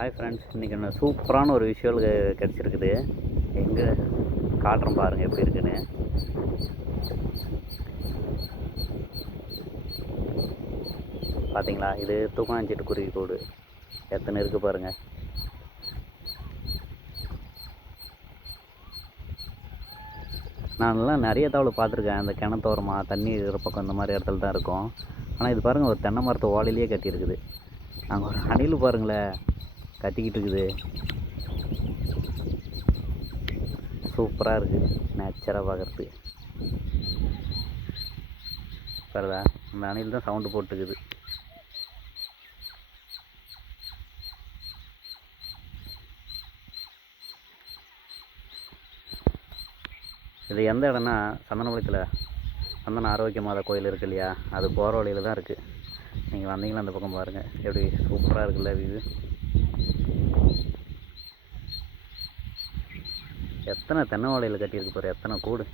Hi friends, இன்றைக்கி என்ன சூப்பரான ஒரு விஷுவல் கிடச்சிருக்குது. எங்கே காட்டுறோம் பாருங்கள் எப்படி இருக்குன்னு. பார்த்தீங்களா, இது தூக்காஞ்சிட்டு குருவி கூடு எத்தனை இருக்குது பாருங்கள். நான்லாம் நிறைய தவளை பார்த்துருக்கேன். அந்த கிணத்தோரமாக தண்ணி இருக்கிற பக்கம் இந்த மாதிரி இடத்துல தான் இருக்கும். ஆனால் இது பாருங்கள், ஒரு தென்னை மரத்தை ஓலையிலேயே கட்டியிருக்குது. அங்கே ஒரு அணில் பாருங்களேன் கத்திக்கிட்டு இருக்குது. சூப்பராக இருக்குது நேச்சராக பார்க்குறதுக்கு. பாருதா, அந்த அணில் தான் சவுண்டு போட்டுக்குது. இது எந்த இடம்னா சந்தனபாளையத்தில் சந்தன ஆரோக்கிய மாதா கோயில் இருக்கு இல்லையா, அது போகிற வழியில் தான் இருக்குது. நீங்கள் வந்தீங்களா அந்த பக்கம் பாருங்கள், எப்படி சூப்பராக இருக்குல்ல வியூ. எத்தனை தென்னை வாழையில் கட்டியிருக்கு பாரு, எத்தனை கூடு.